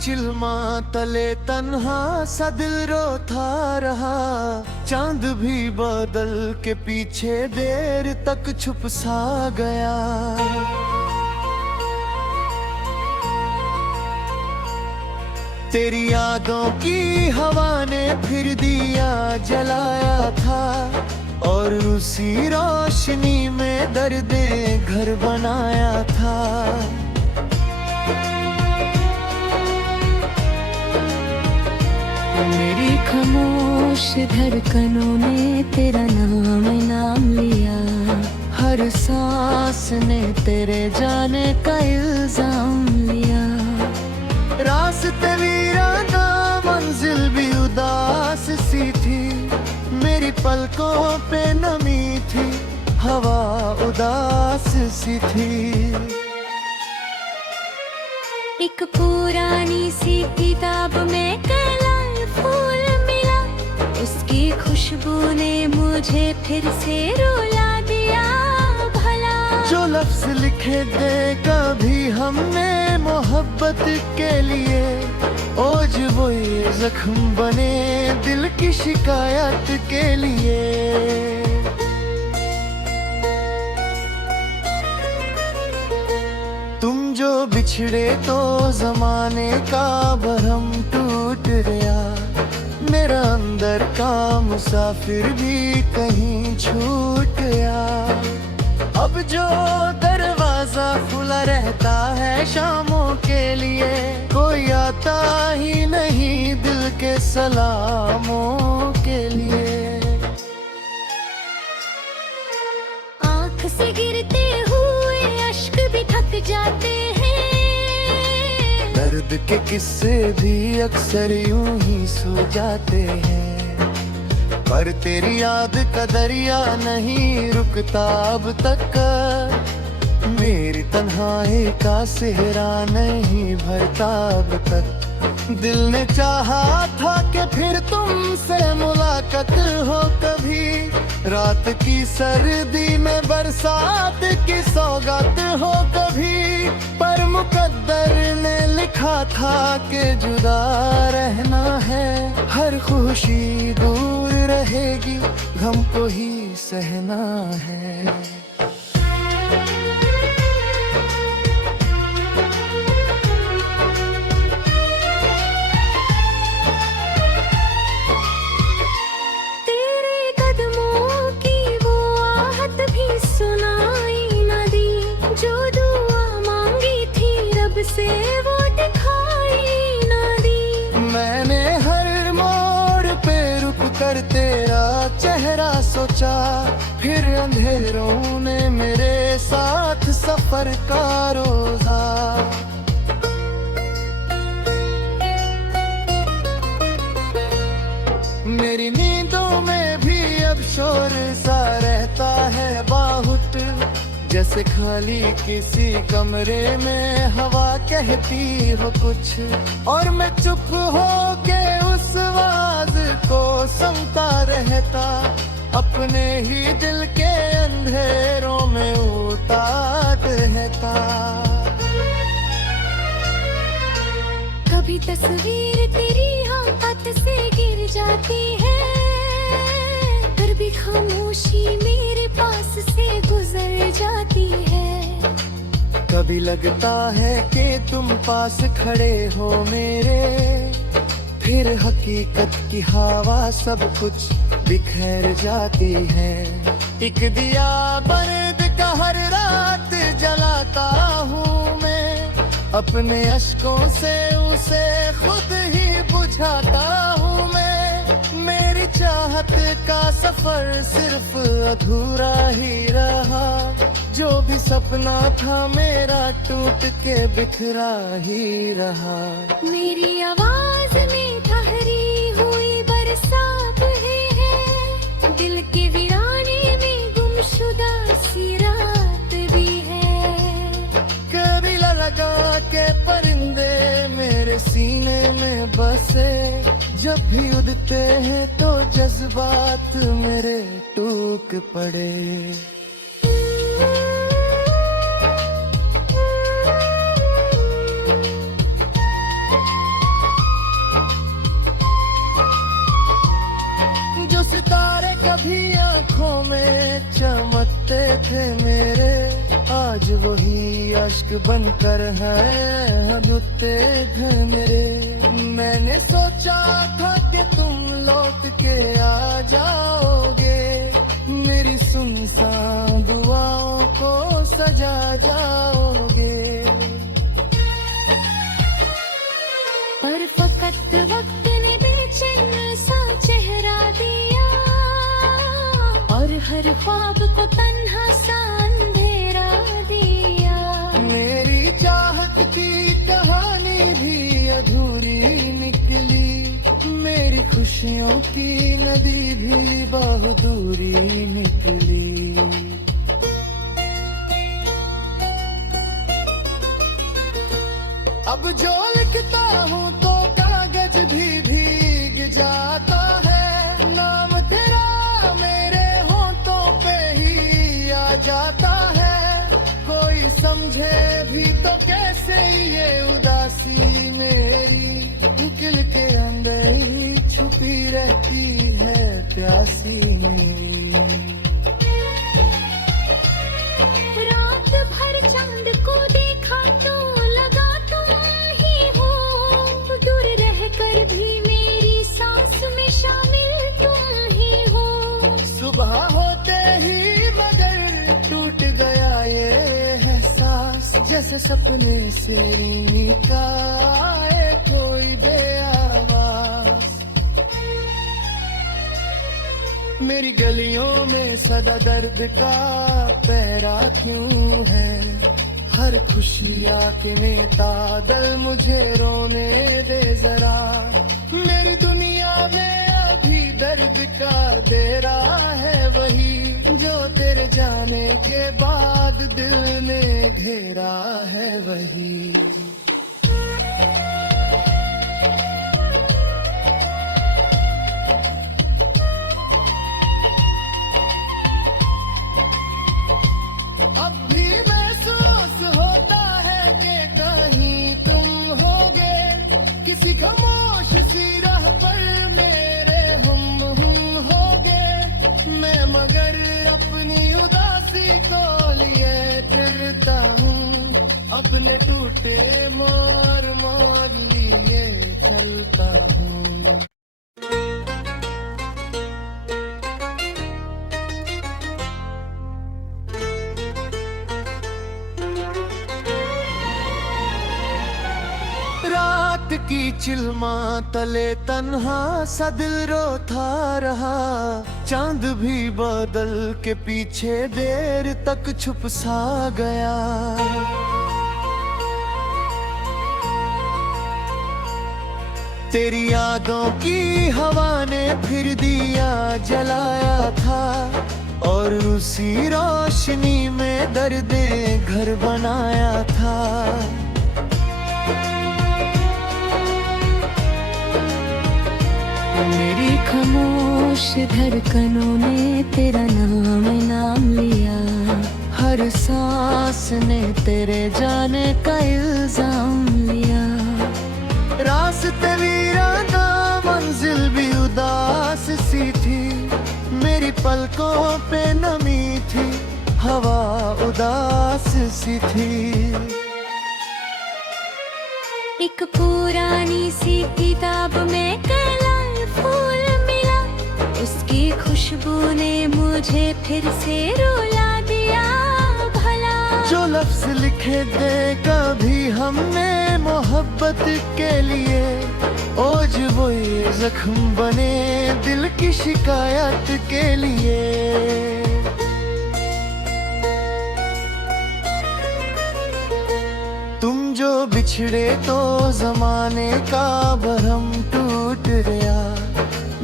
चिल्मा तले तन्हा सा दिल रोता रहा। चांद भी बादल के पीछे देर तक छुप सा गया। तेरी यादों की हवा ने फिर दिया जलाया था, और उसी रोशनी में दर्द घर बनाया था। मेरी खामोश धड़कनों ने तेरा नाम लिया। हर सांस ने तेरे जाने का इल्जाम लिया। रास्ते वीराना मंजिल भी उदास सी थी। मेरी पलकों पे नमी थी, हवा उदास सी थी। एक पुरानी सी किताब में कलाए फूल मिला। उसकी खुशबू ने मुझे फिर से रुला दिया। भला जो लफ्ज लिखे थे कभी हमने मोहब्बत के लिए, आज वो ये जख्म बने दिल की शिकायत के लिए। तुम जो बिछड़े तो जमाने का भरम टूट गया। मेरा अंदर का मुसाफिर भी कहीं छूट गया। अब जो दरवाजा खुला रहता है शामों के लिए, कोई आता ही नहीं दिल के सलामों के लिए। आँख से गिरते हुए अश्क भी थक जाते हैं। दर्द के किस्से भी अक्सर यूं ही सो जाते हैं। पर तेरी याद का दरिया नहीं रुकता अब तक। मेरी तन्हाई का सेहरा नहीं भरता अब तक। दिल ने चाहा था कि फिर तुमसे मुलाकात हो कभी। रात की सर्दी में बरसात की सौगात हो कभी। पर मुकद्दर ने लिखा था कि जुदा रहना है। हर खुशी दूर रहेगी, गम को ही सहना है। से वो दिखाई ना दी। मैंने हर मोड़ पे रुक कर तेरा चेहरा सोचा। फिर अंधेरों ने मेरे साथ सफर का रोजा। मेरी नींदों में भी अब शोर सा रहता है बाहुट। जैसे खाली किसी कमरे में हवा कहती हो कुछ, और मैं चुप हो के उस आवाज को सुनता रहता। अपने ही दिल के अंधेरों में उतार रहता। कभी तस्वीर तेरी हाथ से गिर जाती है, पर भी खामोशी मेरे पास से गुजर जाती है। कभी लगता है कि तुम पास खड़े हो मेरे, फिर हकीकत की हवा सब कुछ बिखर जाती है। एक दिया बर्द का हर रात जलाता हूँ मैं, अपने अश्कों से उसे खुद ही बुझाता हूँ मैं। मेरी चाहत का सफर सिर्फ अधूरा ही रहा, जो भी सपना था मेरा टूट के बिखरा ही रहा। मेरी आवाज में ठहरी हुई बरसात है, दिल के वीराने में गुमशुदा सी रात भी है। कभी लगा के परिंदे मेरे सीने में बसे, जब भी उड़ते हैं तो जज्बात मेरे टूट पड़े। सितारे कभी आंखों में चमकते थे मेरे, आज वही अश्क बनकर है रुते थे मेरे। मैंने सोचा था कि तुम लौट के आ जाओगे, मेरी सुनसान दुआओं को सजा जाओगे। पर फकत वक्त ने बेचैन सा चेहरा दिया, और हर ख्वाब को तन्हा सा अंधेरा दिया। मेरी चाहत की कहानी भी अधूरी निकली, मेरी खुशियों की नदी भी बहुत दूरी निकली। अब जो लिखता हूँ तो कागज भी भीग जाता है, नाम तेरा मेरे होंठों पे ही आ जाता है। कोई समझे भी तो कैसे ये उदासी मेरी, दिल के अंदर ही छुपी रहती है प्यासी मेरी। रात भर चांद को देखा तो लगा तुम ही हो, दूर रहकर भी मेरी सांस में शामिल तुम ही हो। सुबह होते ही मगर टूट गया ये एहसास, जैसे सपने से निकाले कोई बेआवाज। मेरी गलियों में सदा दर्द का पहरा क्यों है, हर खुशियाँ के नेता दल मुझे रोने दे जरा। मेरी दुनिया में अभी दर्द का डेरा है वही, जो तेरे जाने के बाद दिल ने घेरा है वही। अब भी महसूस होता है कि कहीं तुम होगे, किसी खामोश सी राह पर मेरे हम होगे। मैं मगर अपनी उदासी को लिए फिरता हूँ, अपने टूटे मार मार लिए चलता हूँ। रात की चिलमा तले तन्हा सा दिल रोता रहा, चांद भी बादल के पीछे देर तक छुप सा गया। तेरी यादों की हवा ने फिर दिया जलाया था, और उसी रोशनी में दर्दे घर बनाया था। मेरी खामोश धड़कनों ने तेरा नाम लिया, हर सांस ने तेरे जाने का इल्जाम लिया। रास्ते वीराना मंजिल भी उदास सी थी, मेरी पलकों पे नमी थी, हवा उदास सी थी। एक पुरानी सी किताब में कैलाश फूल मिला, उसकी खुशबू ने मुझे फिर से रुला दिया भला। जो लफ्ज लिखे थे कभी हमने मोहब्बत के लिए, आज वो ये जख्म बने दिल की शिकायत के लिए। तुम जो बिछड़े तो जमाने का भरम टूट गया,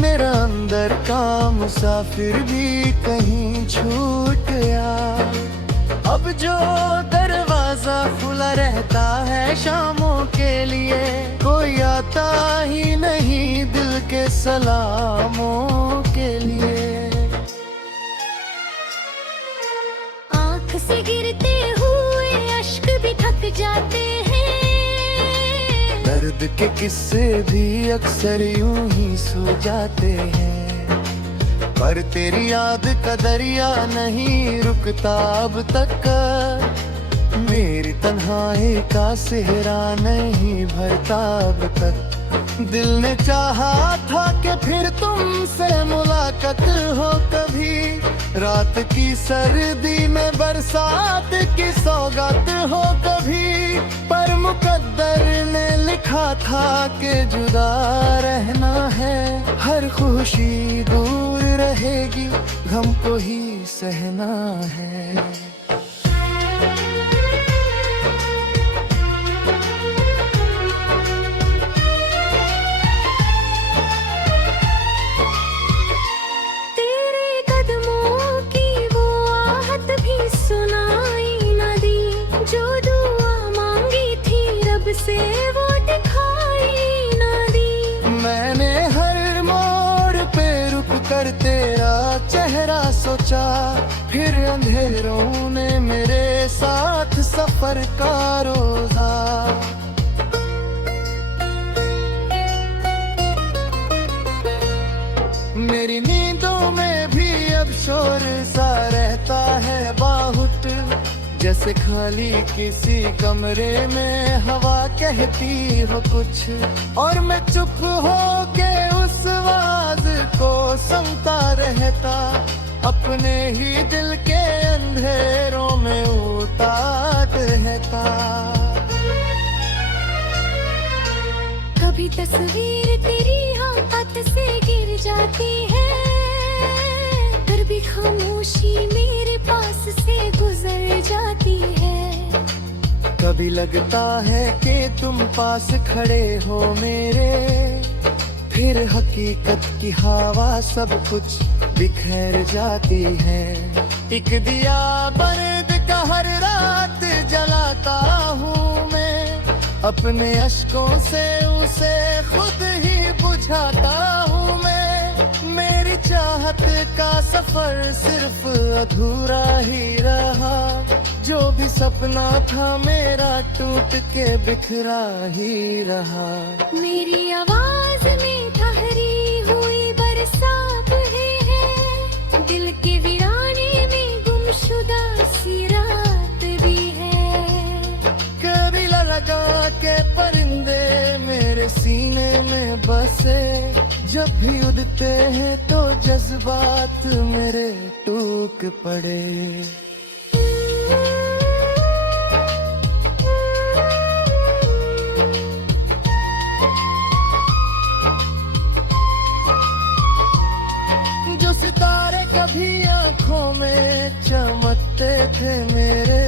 मेरा अंदर का मुसाफिर भी कहीं छूट गया। अब जो दरवाजा खुला रहता है शामों के लिए, कोई आता ही नहीं दिल के सलामों के लिए। आँख से गिरते हुए अश्क भी थक जाते हैं, दर्द के किस्से भी अक्सर यूं ही सो जाते हैं। पर तेरी याद का दरिया नहीं रुकता अब तक। मेरी तन्हाई का सेहरा नहीं भरता अब तक। दिल ने चाहा था कि फिर तुमसे मुलाकात हो कभी, रात की सर्दी में बरसात की सौगात हो कभी। पर मुकद्दर ने लिखा था कि जुदा रहना है, हर खुशी दूर रहेगी, गम को ही सहना है। से वो दिखाई ना दी। मैंने हर मोड़ पे रुक कर तेरा चेहरा सोचा, फिर अंधेरों ने मेरे साथ सफर का रोजा। मेरी नींदों में भी अब शोर सा रहता है बाहुट, जैसे खाली किसी कमरे में हवा कहती हो कुछ, और मैं चुप हो के उस आवाज को सुनता रहता, अपने ही दिल के अंधेरों में उतार रहता। कभी तस्वीर तेरी हाथ से गिर जाती है, फिर भी खामोशी मेरे पास से गुजर जाती है। कभी लगता है कि तुम पास खड़े हो मेरे, फिर हकीकत की हवा सब कुछ बिखर जाती है। एक दिया बर्द का हर रात जलाता हूँ मैं, अपने अश्कों से उसे खुद ही बुझाता हूँ मैं। मेरी चाहत का सफर सिर्फ अधूरा ही रहा, जो भी सपना था मेरा टूट के बिखरा ही रहा। मेरी आवाज में ठहरी हुई बरसात है, दिल के वीराने में गुमशुदा सी रात भी है। कभी लगा के परिंदे मेरे सीने में बसे, जब भी उड़ते हैं तो जज्बात मेरे टूट पड़े। जो सितारे कभी आंखों में चमकते थे मेरे,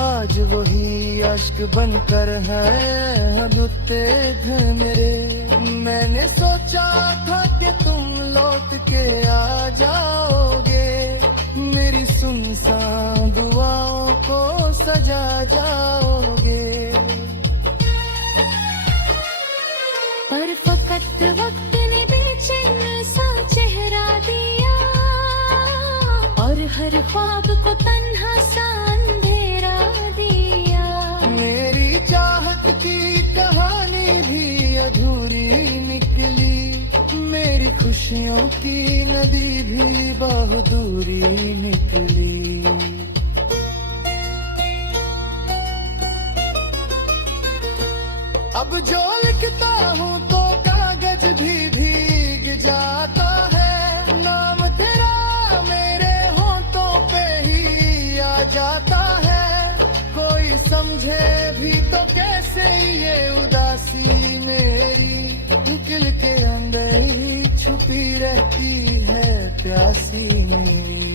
आज वही अश्क बनकर है धुते थे मेरे। मैंने सोचा था कि तुम लौट के आ जाओगे, मेरी सुनसान दुआओं को सजा जाओगे। पर फकत वक्त ने बेचैन सा चेहरा दिया, और हर ख्वाब को तन्हा सा अंधेरा दिया। मेरी चाहत की कहानी भी अधूरी निकली, मेरी खुशियों की नदी भी बहुत दूरी निकली। अब जो लिखता हूँ तो कागज भी भीग जाता है, नाम तेरा मेरे होठों पे ही आ जाता है। कोई समझे भी तो कैसे ये उदासी मेरी, दिल के अंदर ही छुपी रहती है प्यासी मेरी।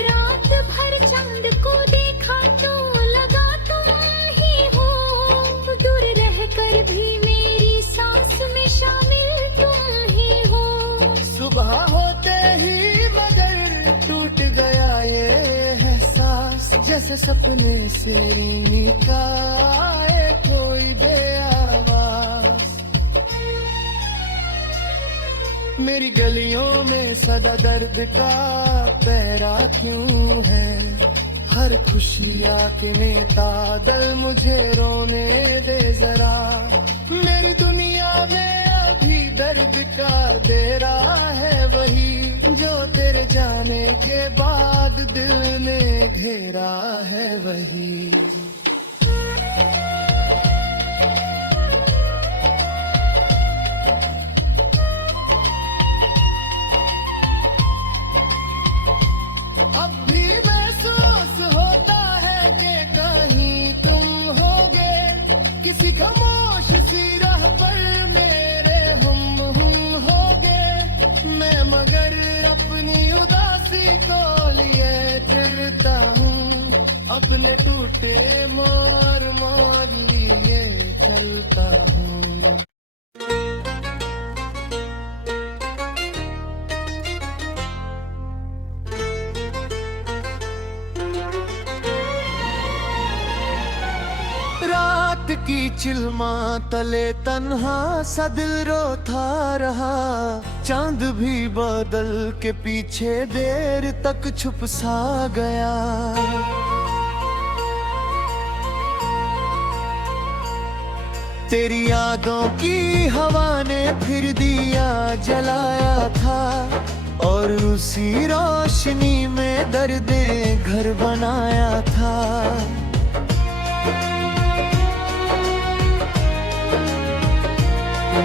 रात भर चांद को देखा तो लगा तुम ही हो, दूर रहकर भी मेरी सांस में शामिल तुम ही हो। सुबह होते ही मगर टूट गया ये एहसास, जैसे सपने से निकाले कोई बेआवाज। मेरी गलियों में सदा दर्द का पहरा क्यों है, हर खुशी आके नेता दल मुझे रोने दे जरा। मेरी दुनिया में अभी दर्द का डेरा है वही, जो तेरे जाने के बाद दिल ने घेरा है वही। अब भी महसूस होता है कि कहीं तुम होगे, किसी खामोश सी राह पर मेरे हम होगे। मैं मगर अपनी उदासी को लिए फिरता हूँ, अपने टूटे मोर मोर लिए चलता हूँ। रात की चिलमा तले तन्हा सा दिल रोता रहा, चांद भी बादल के पीछे देर तक छुप सा गया। तेरी यादों की हवा ने फिर दिया जलाया था, और उसी रोशनी में दर्दे घर बनाया था।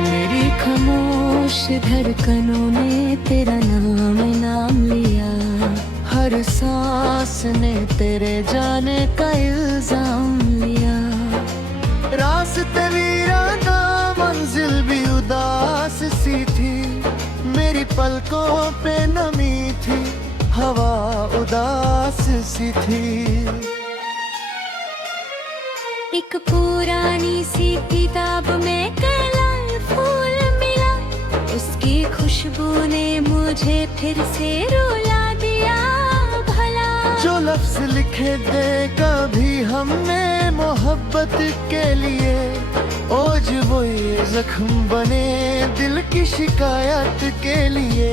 मेरी खामोश धड़कनों ने तेरा नाम लिया, हर सांस ने तेरे जाने का इल्जाम लिया। रास्ते वीराना मंजिल भी उदास सी थी, मेरी पलकों पे नमी थी, हवा उदास सी थी। एक पुरानी सी किताब में फूल मिला, उसकी खुशबू ने मुझे फिर से रुला दिया भला। जो लफ्ज लिखे थे कभी हमने मोहब्बत के लिए, आज वो ये जख्म बने दिल की शिकायत के लिए।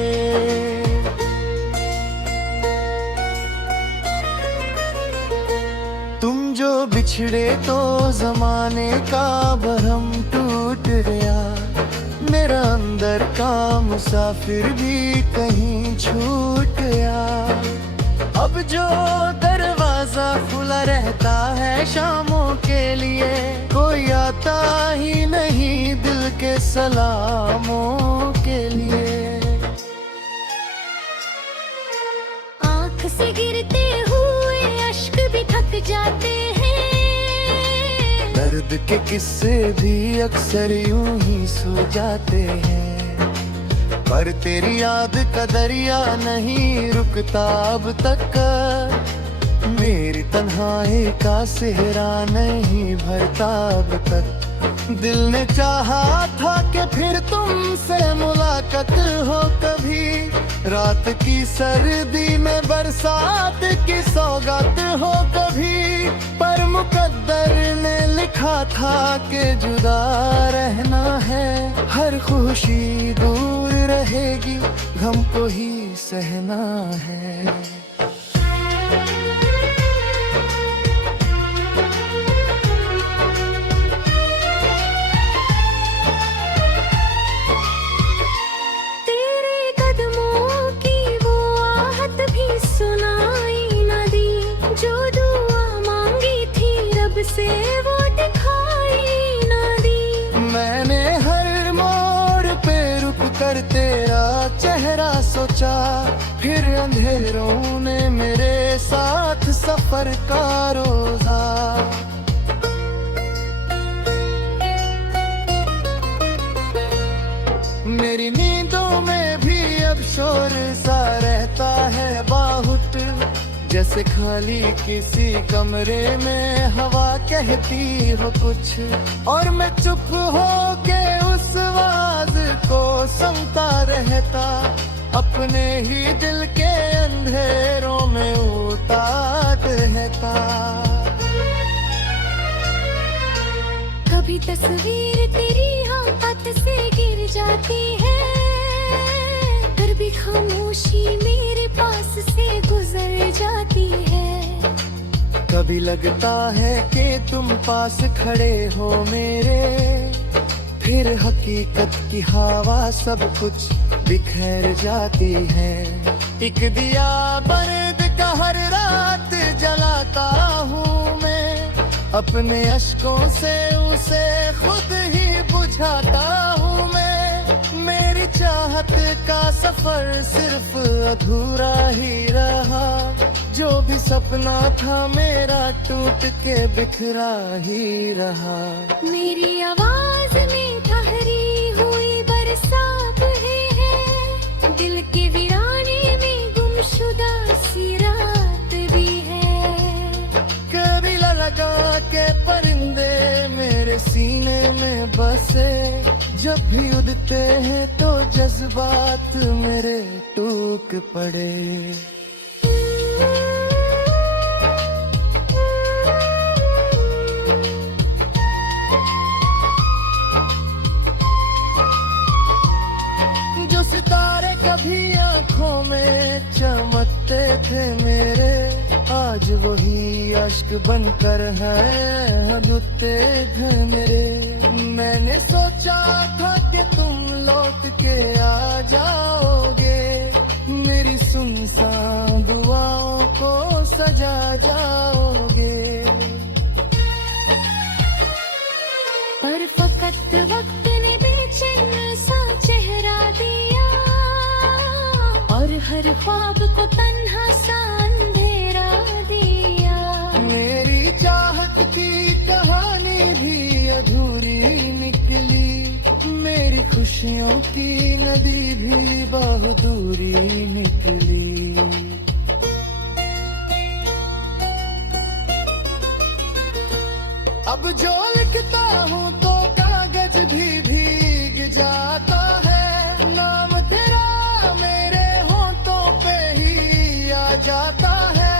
तुम जो बिछड़े तो जमाने का भरम टूट गया, मेरा अंदर का मुसाफिर भी कहीं छूट गया। अब जो दरवाजा खुला रहता है शामों के लिए, कोई आता ही नहीं दिल के सलामों के लिए। आँख से गिरते हुए अश्क भी थक जाते हैं, दर्द के किस्से भी अक्सर यूं ही सो जाते हैं। पर तेरी याद का दरिया नहीं रुकता अब तक, मेरी तन्हाई का सेहरा नहीं भरता अब तक। दिल ने चाहा था कि फिर तुमसे मुलाकात हो कभी, रात की सर्दी में बरसात की सौगात हो कभी। पर मुकद्दर ने लिखा था कि जुदा रहना है, हर खुशी दूर रहेगी, गम को ही सहना है। से वो दिखाई ना दी, मैंने हर मोड़ पे रुक कर तेरा चेहरा सोचा, फिर अंधेरों ने मेरे साथ सफर का रोजा। मेरी नींदों में भी अब शोर सा रहता है बाहुट, जैसे खाली किसी कमरे में हवा कहती हो कुछ, और मैं चुप हो के उस आवाज को सुनता रहता, अपने ही दिल के अंधेरों में उतार रहता। कभी तस्वीर तेरी हाथ से गिर जाती है, फिर भी खामोशी मेरे पास से गुजर जाती है। कभी लगता है कि तुम पास खड़े हो मेरे, फिर हकीकत की हवा सब कुछ बिखर जाती है। एक दिया बर्द का हर रात जलाता हूँ मैं, अपने अश्कों से उसे खुद ही बुझाता हूँ मैं। मेरी चाहत का सफर सिर्फ अधूरा ही रहा, जो भी सपना था मेरा टूट के बिखरा ही रहा। मेरी आवाज में ठहरी हुई बरसात है, दिल के वीराने में गुमशुदा सी रात भी है। कभी लगा के परिंदे मेरे सीने में बसे, जब भी उड़ते हैं तो जज्बात मेरे टूट पड़े। जो सितारे कभी आंखों में चमकते थे मेरे, आज वही अश्क बनकर है धुते मेरे। मैंने सोचा था कि तुम लौट के आ जाओगे, मेरी सुनसान दुआओं को सजा जाओगे। पर फकत वक्त ने बेचैन सा चेहरा दिया, और हर ख्वाब को तन्हा सा अंधेरा दिया। मेरी चाहत की कहानी भी अधूरी निकली, मेरी खुशियों की नदी भी बहुत दूरी निकली। अब जो लिखता हूँ तो कागज भी भीग जाता है, नाम तेरा मेरे होंठों पे ही आ जाता है।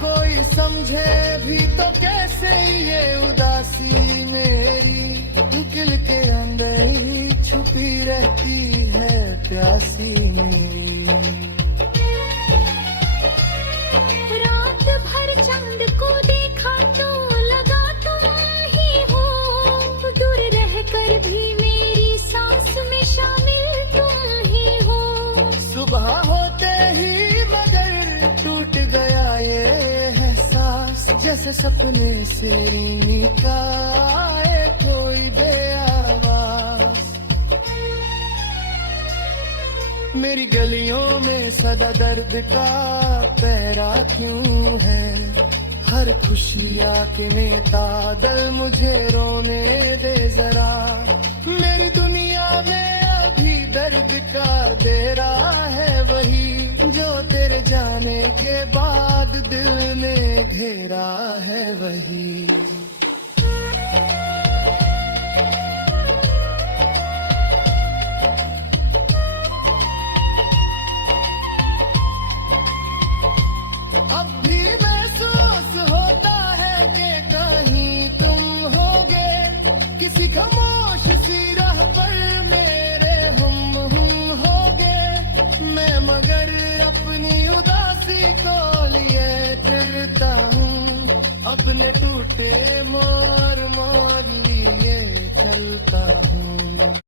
कोई समझे भी तो कैसे ये उदासी मेरी, दिल के अंदर ही छुपी रहती है प्यासी मेरी। रात भर चांद को देखा तो लगा तुम ही हो, दूर रहकर भी मेरी सांस में शामिल तुम ही हो। सुबह होते ही मगर टूट गया ये एहसास, जैसे सपने से निकाले कोई बेआवाज। मेरी गलियों में सदा दर्द का पहरा क्यों है, हर खुशी आके मेटा दिल मुझे रोने दे जरा। मेरी दुनिया में अभी दर्द का डेरा है वही, जो तेरे जाने के बाद दिल ने घेरा है वही। अब भी महसूस होता है कि कहीं तुम होगे, किसी खामोश सी राह पर मेरे हम होगे। मैं मगर अपनी उदासी को लिए फिरता हूँ, अपने टूटे मोर मोर लिए चलता हूँ।